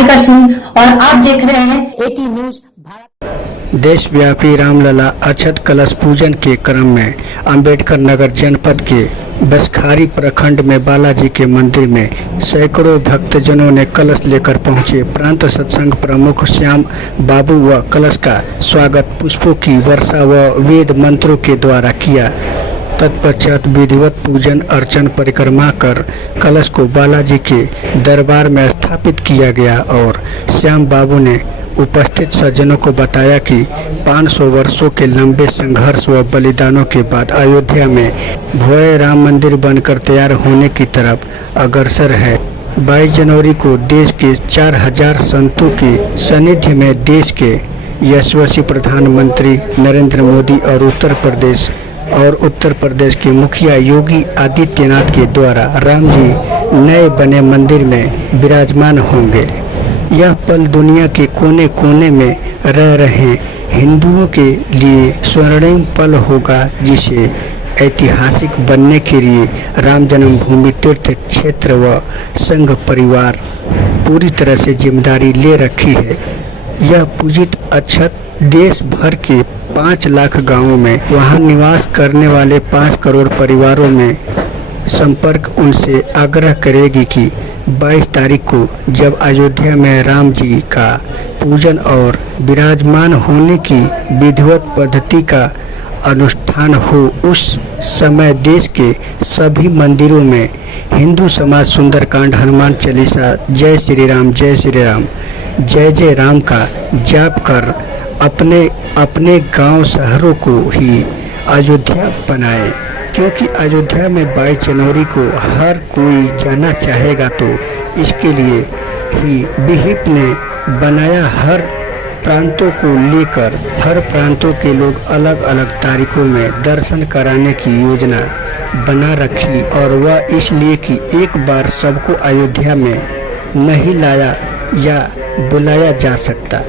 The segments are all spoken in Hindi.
निहारिका सिंह और आप देख रहे हैं एटी न्यूज भारत। देशव्यापी रामलला अक्षत कलश पूजन के क्रम में अंबेडकर नगर जनपद के बसखारी प्रखंड में बालाजी के मंदिर में सैकड़ों भक्तजनों ने कलश लेकर पहुंचे। प्रांत सत्संग प्रमुख श्याम बाबू व कलश का स्वागत पुष्पों की वर्षा व वेद मंत्रों के द्वारा किया। तत्पश्चात विधिवत पूजन अर्चन परिक्रमा कर कलश को बालाजी के दरबार में स्थापित किया गया और श्याम बाबू ने उपस्थित सज्जनों को बताया कि 500 वर्षों के लंबे संघर्ष व बलिदानों के बाद अयोध्या में भव्य राम मंदिर बनकर तैयार होने की तरफ अग्रसर है। 22 जनवरी को देश के 4000 संतों के सानिध्य में देश के यशस्वी प्रधानमंत्री नरेंद्र मोदी और उत्तर प्रदेश के मुखिया योगी आदित्यनाथ के द्वारा राम जी नए बने मंदिर में विराजमान होंगे। यह पल दुनिया के कोने कोने में रह रहे हिंदुओं के लिए स्वर्णिम पल होगा, जिसे ऐतिहासिक बनने के लिए राम जन्मभूमि तीर्थ क्षेत्र व संघ परिवार पूरी तरह से जिम्मेदारी ले रखी है। यह पूजित अक्षत देश भर के 5 लाख गांवों में वहां निवास करने वाले 5 करोड़ परिवारों में संपर्क उनसे आग्रह करेगी कि 22 तारीख को जब अयोध्या में राम जी का पूजन और विराजमान होने की विधिवत पद्धति का अनुष्ठान हो, उस समय देश के सभी मंदिरों में हिंदू समाज सुंदरकांड, हनुमान चालीसा, जय श्री राम जय जय राम का जाप कर अपने अपने गांव शहरों को ही अयोध्या बनाए, क्योंकि अयोध्या में 22 जनवरी को हर कोई जाना चाहेगा। तो इसके लिए ही विहिप ने बनाया। हर प्रांतों को लेकर हर प्रांतों के लोग अलग अलग तारीखों में दर्शन कराने की योजना बना रखी, और वह इसलिए कि एक बार सबको अयोध्या में नहीं लाया या बुलाया जा सकता।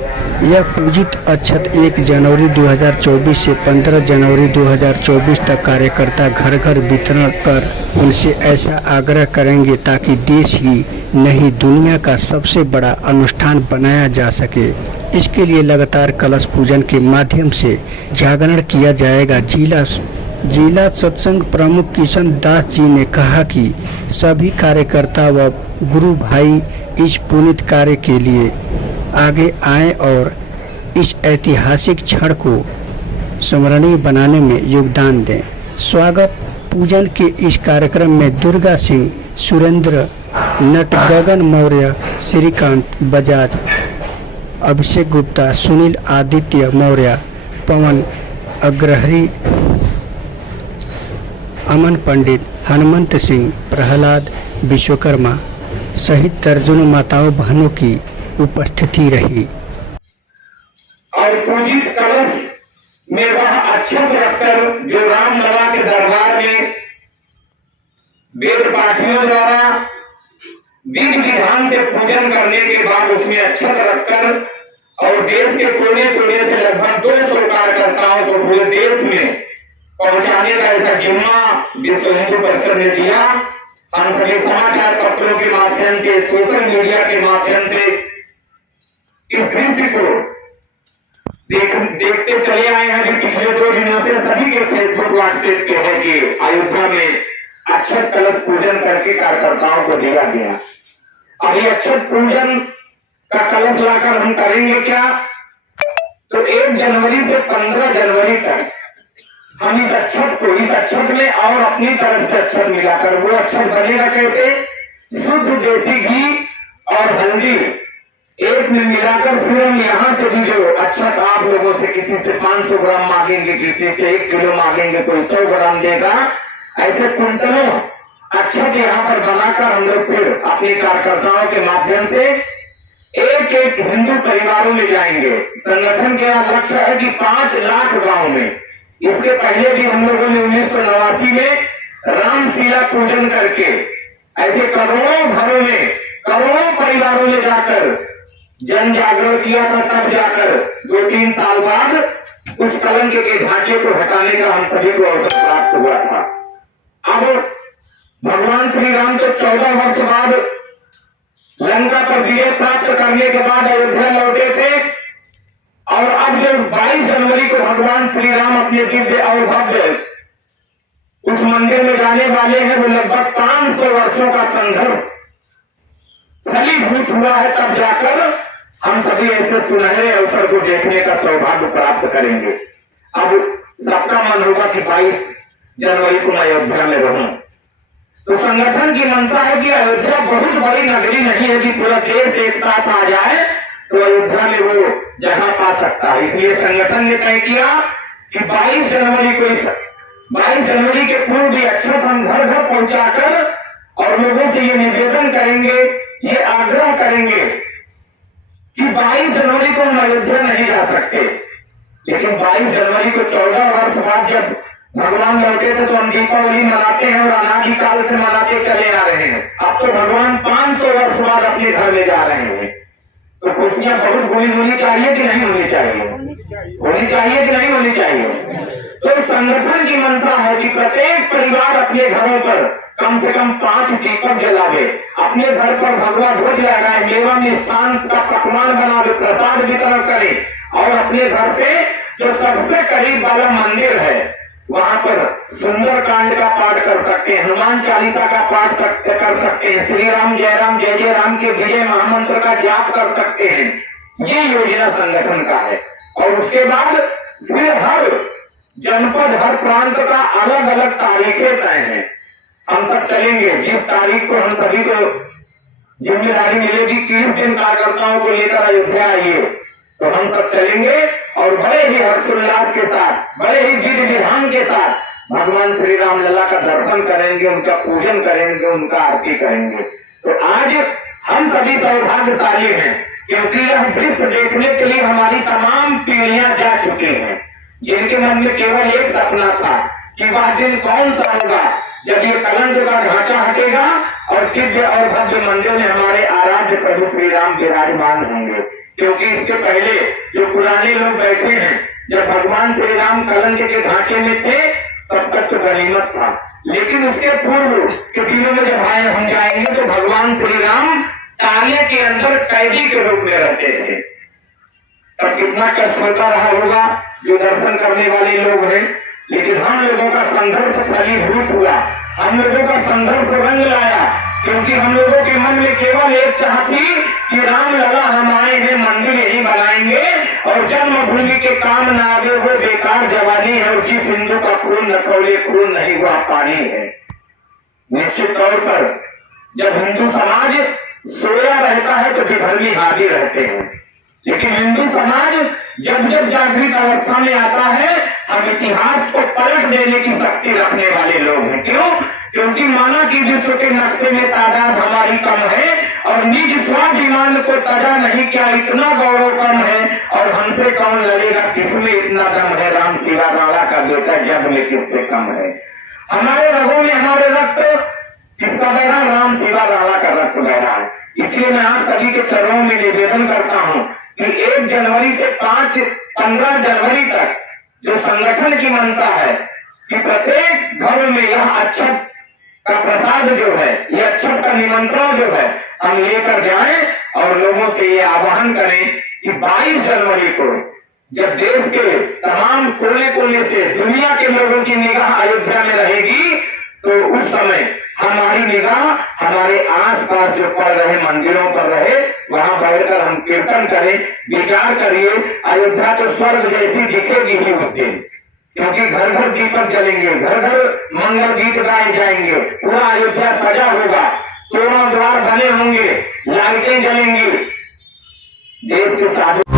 यह पूजित अक्षत 1 जनवरी 2024 से 15 जनवरी 2024 तक कार्यकर्ता घर घर वितरण कर उनसे ऐसा आग्रह करेंगे ताकि देश ही नहीं दुनिया का सबसे बड़ा अनुष्ठान बनाया जा सके। इसके लिए लगातार कलश पूजन के माध्यम से जागरण किया जाएगा। जिला सत्संग प्रमुख किशन दास जी ने कहा कि सभी कार्यकर्ता व गुरु भाई इस पुनीत कार्य के लिए आगे आएं और इस ऐतिहासिक क्षण को स्मरणीय बनाने में योगदान दें। स्वागत पूजन के इस कार्यक्रम में दुर्गा सिंह, सुरेंद्र, नट गगन मौर्य, श्रीकांत बजाज, अभिषेक गुप्ता, सुनील आदित्य मौर्य, पवन अग्रहरी, अमन पंडित, हनुमंत सिंह, प्रहलाद विश्वकर्मा सहित दर्जनों माताओं बहनों की उपस्थिति रही। और पूजित कलश में वह अक्षत रखकर जो रामलला के दरबार में वेद पाठियों द्वारा विधि विधान से पूजन करने के बाद उसमें अक्षत रखकर और देश के कोने कोने से लगभग 200 कार्यकर्ताओं को पूरे देश में पहुंचाने का ऐसा जिम्मा विश्व हिंदू परिषद ने दिया। हम सभी समाचार पत्रों के माध्यम से, सोशल मीडिया के माध्यम से इस दृश्य को देखते चले आए हैं। कि पिछले 2 दिनों से सभी के फेसबुक व्हाट्सएप पे है कि अयोध्या में अक्षत कलश पूजन करके कार्यकर्ताओं को दिया गया। अब ये अक्षत पूजन का कलश लाकर हम करेंगे क्या? तो 1 जनवरी से 15 जनवरी तक हम इस अक्षत में और अपनी तरफ से अक्षत मिलाकर, वो अक्षत बनेगा कैसे? शुद्ध देसी घी और हल्दी एक में मिलाकर फिर हम यहाँ से भी जो अक्षत आप लोगों से किसी से 500 ग्राम मांगेंगे, किसी से 1 किलो मांगेंगे, कोई 100 ग्राम देगा, ऐसे कुंटलों अक्षत यहाँ पर बनाकर हम लोग फिर अपने कार्यकर्ताओं के माध्यम से एक एक हिंदू परिवारों में जाएंगे। संगठन का लक्ष्य है कि 5 लाख गांव में, इसके पहले भी हम लोगों ने 1989 में रामशिला पूजन करके ऐसे करोड़ों घरों में, करोड़ों परिवारों में जाकर जन जागरण किया था। तब जाकर 2-3 साल बाद उस कलंक के ढांचे को हटाने का हम सभी को अवसर प्राप्त हुआ था। अब भगवान श्री राम तो 14 वर्ष बाद लंका पर विजय प्राप्त करने के बाद अयोध्या लौटे थे और अब जो 22 जनवरी को भगवान श्री राम अपने दिव्य और भव्य उस मंदिर में जाने वाले हैं, वो लगभग 500 वर्षों का संघर्ष फलीभूत हुआ है। तब जाकर हम सभी ऐसे सुनहरे अवसर को देखने का सौभाग्य प्राप्त करेंगे। अब सबका मन होगा कि 22 जनवरी को मैं अयोध्या में रहूं। तो संगठन की मंशा है कि अयोध्या बहुत बड़ी नगरी नहीं है कि पूरा देश एक साथ आ जाए तो अयोध्या में वो जगह पा सकता है। इसलिए संगठन ने तय किया कि 22 जनवरी के पूर्व भी अक्षत हम घर घर पहुंचाकर और लोगों से ये निवेदन करेंगे, ये आग्रह करेंगे कि 22 जनवरी को हम अयोध्या नहीं जा सकते, लेकिन 22 जनवरी को 14 वर्ष बाद जब भगवान लौटे थे तो हम दीपावली मनाते हैं और अनादिकाल से मनाते चले आ रहे हैं। अब तो भगवान 500 वर्ष बाद अपने घर में जा रहे हैं, तो खुशियां बहुत बड़ी होनी चाहिए कि नहीं होनी चाहिए? होनी चाहिए कि नहीं होनी चाहिए? तो संगठन की मंशा है कि प्रत्येक परिवार अपने घरों पर कम से कम 5 दीपक जलावे, अपने घर पर भगवा ध्वज लगाए, मेवा मिष्ठान का पकवान बनावे, प्रसाद वितरण करे और अपने घर से जो सबसे करीब वाला मंदिर है वहां पर सुंदर कांड का पाठ कर सकते हैं, हनुमान चालीसा का पाठ कर सकते हैं, श्री राम जय राम के विजय महामंत्र का जाप कर सकते हैं। ये योजना संगठन का है। और उसके बाद फिर हर जनपद हर प्रांत का अलग अलग तारीखें तय हैं। हम सब चलेंगे, जिस तारीख को हम सभी को जिम्मेदारी मिलेगी कि इस दिन कार्यकर्ताओं को लेकर अयोध्या आइए, तो हम सब चलेंगे और बड़े ही हर्षोल्लास के साथ, बड़े ही विधि विधान के साथ भगवान श्री राम लला का दर्शन करेंगे, उनका पूजन करेंगे, उनका आरती करेंगे। तो आज हम सभी सौभाग्यशाली हैं क्योंकि यह दृश्य देखने के लिए हमारी तमाम पीढ़ियां जा चुकी हैं, जिनके मन में केवल एक सपना था कि वह दिन कौन सा होगा जब ये कलंक का ढांचा हटेगा और दिव्य और भव्य मंदिर में हमारे आराध्य प्रभु श्री राम विराजमान होंगे। क्योंकि इसके पहले जो पुराने लोग बैठे हैं, जब भगवान श्री राम कलंक के ढांचे में थे तब तक तो गनीमत था, लेकिन उसके पूर्व के दिनों में जब आए हम जाएंगे तो भगवान श्री राम ताले के अंदर कैदी के रूप में रहते थे। तब कितना कष्ट होता रहा होगा जो दर्शन करने वाले लोग हैं, लेकिन हम लोगों का संघर्ष फलीभूत हुआ, हम लोगों का संघर्ष रंग लाया, क्योंकि हम लोगों के मन में केवल एक चाह थी कि राम लला हम आए हैं, मंदिर यही बनाएंगे और जन्मभूमि के काम न आवे वो बेकार जवानी है और जिस हिंदू का खून न खौले खून नहीं हुआ पानी है। निश्चित तौर पर जब हिंदू समाज सोया रहता है तो विधर्मी हावी रहते हैं, लेकिन हिंदू समाज जब जब जागृत अवस्था में आता है हम इतिहास को पलट देने की शक्ति रखने वाले लोग हैं। क्यों? क्योंकि माना कि विश्व के नक्शे में तादाद हमारी कम है और निज स्वाभिमान को तजा नहीं, क्या इतना गौरव कम है और हमसे कौन लड़ेगा, किसमें इतना दम है, राम सिवा राणा का बेटा जग में किससे कम है। हमारे रगों में हमारे रक्त किसका बह रहा? राम सिवा राणा का रक्त बह रहा है। इसलिए मैं आप सभी के चरणों में निवेदन करता हूँ कि 1 जनवरी से 15 जनवरी तक जो संगठन की मंशा है कि प्रत्येक घर में यह अक्षत का प्रसाद जो है, यह अक्षत का निमंत्रण जो है हम लेकर जाएं और लोगों से ये आह्वान करें कि 22 जनवरी को जब देश के तमाम कोने कोने से दुनिया के लोगों की निगाह अयोध्या में रहेगी तो उस समय हमारी निगाह हमारे आसपास जो पड़ रहे मंदिरों पर रहे, वहां बैठकर हम कीर्तन करें, विचार करिए। अयोध्या तो स्वर्ग जैसी दिखेगी ही उस दिन, क्योंकि घर घर दीपक जलेंगे, घर घर मंगल गीत गाए जाएंगे, पूरा अयोध्या सजा होगा, तोरण द्वार बने होंगे, लाइटें जलेंगी, देश के साधु